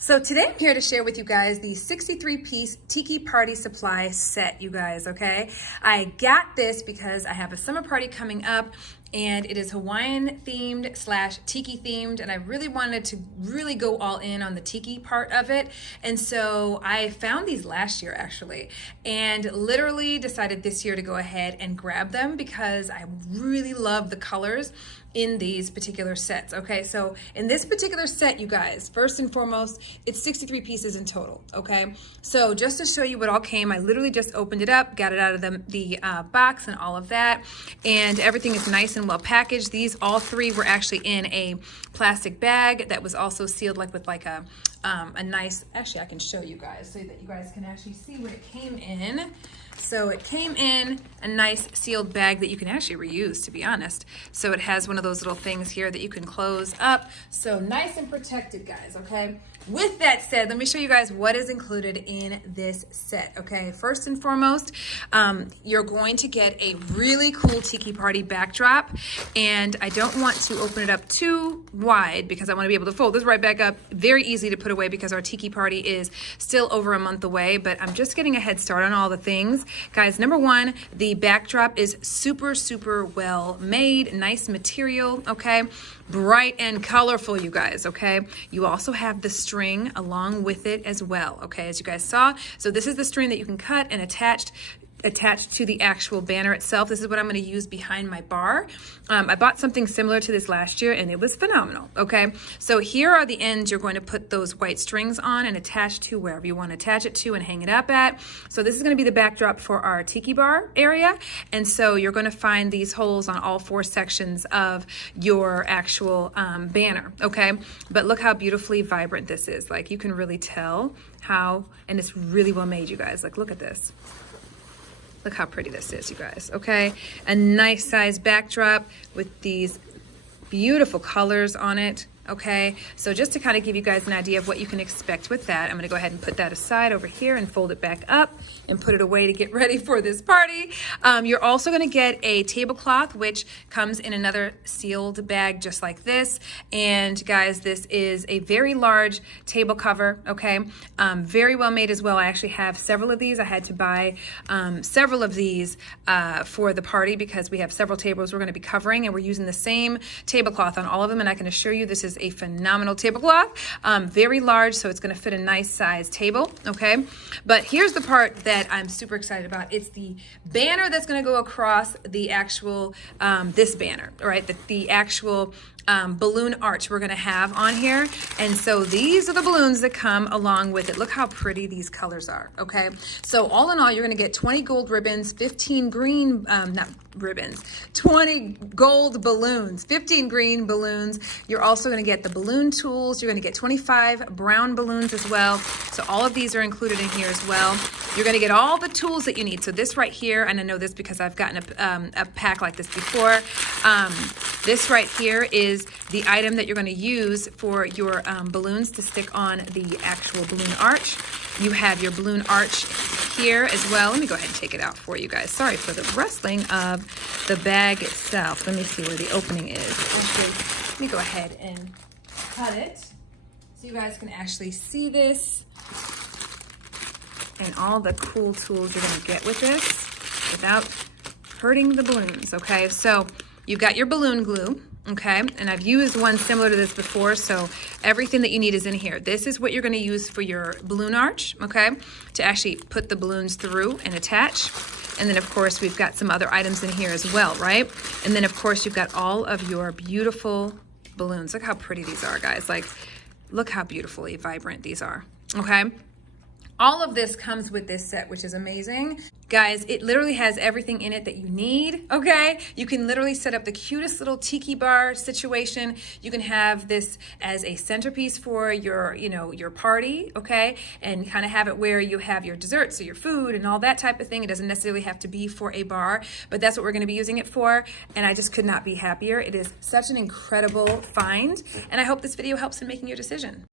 So today I'm here to share with you guys the 63-piece Tiki Party Supply set, you guys, okay? I got this because I have a summer party coming up and it is Hawaiian themed / Tiki themed, and I really wanted to really go all in on the Tiki part of it. And so I found these last year actually, and literally decided this year to go ahead and grab them because I really love the colors in these particular sets. Okay, so in this particular set, you guys, first and foremost, it's 63 pieces in total. Okay, so just to show you what all came, I literally just opened it up, got it out of the box and all of that, and everything is nice and well packaged. These all three were actually in a plastic bag that was also sealed like with like a nice, actually I can show you guys so that you guys can actually see what it came in. So it came in a nice sealed bag that you can actually reuse, to be honest. So it has one of those little things here that you can close up. So nice and protected, guys, okay? With that said, let me show you guys what is included in this set, okay? First and foremost, you're going to get a really cool Tiki Party backdrop, and I don't want to open it up too wide because I want to be able to fold this right back up. Very easy to put away because our Tiki Party is still over a month away, but I'm just getting a head start on all the things. Guys, number one, the backdrop is super, super well made, nice material, okay? Bright and colorful, you guys, okay? You also have the string along with it as well, okay, as you guys saw. So this is the string that you can cut and attached to the actual banner itself. This is what I'm going to use behind my bar. I bought something similar to this last year and it was phenomenal, okay? So here are the ends you're going to put those white strings on and attach to wherever you want to attach it to and hang it up at. So this is going to be the backdrop for our Tiki bar area, and so you're going to find these holes on all four sections of your actual banner, okay? But look how beautifully vibrant this is. Like, you can really tell how, and it's really well made, you guys. Like, look at this. Look how pretty this is, you guys, okay? A nice size backdrop with these beautiful colors on it, okay? So just to kind of give you guys an idea of what you can expect with that, I'm gonna go ahead and put that aside over here and fold it back up and put it away to get ready for this party. You're also gonna get a tablecloth, which comes in another sealed bag just like this. And guys, this is a very large table cover, okay? Very well made as well. I actually have several of these. I had to buy several of these for the party because we have several tables we're gonna be covering, and we're using the same tablecloth on all of them, and I can assure you this is a phenomenal tablecloth. Very large, so it's gonna fit a nice size table, okay? But here's the part that I'm super excited about. It's the banner that's gonna go across the actual, this banner, right? The actual balloon arch we're gonna have on here. And so these are the balloons that come along with it. Look how pretty these colors are, okay? So all in all, you're gonna get 20 gold ribbons, 15 green, not ribbons, 20 gold balloons, 15 green balloons. You're also gonna get the balloon tools. You're gonna get 25 brown balloons as well. So all of these are included in here as well. You're gonna get all the tools that you need. So this right here, and I know this because I've gotten a pack like this before. This right here is the item that you're going to use for your balloons to stick on the actual balloon arch. You have your balloon arch here as well. Let me go ahead and take it out for you guys. Sorry for the rustling of the bag itself. Let me see where the opening is. Actually, let me go ahead and cut it so you guys can actually see this and all the cool tools you're going to get with this without hurting the balloons, okay? So you've got your balloon glue, okay? And I've used one similar to this before, so everything that you need is in here. This is what you're gonna use for your balloon arch, okay? To actually put the balloons through and attach. And then of course, we've got some other items in here as well, right? And then of course, you've got all of your beautiful balloons. Look how pretty these are, guys. Like, look how beautifully vibrant these are, okay? All of this comes with this set, which is amazing. Guys, it literally has everything in it that you need, okay? You can literally set up the cutest little tiki bar situation. You can have this as a centerpiece for your, your party, okay? And kind of have it where you have your desserts or your food and all that type of thing. It doesn't necessarily have to be for a bar, but that's what we're gonna be using it for. And I just could not be happier. It is such an incredible find. And I hope this video helps in making your decision.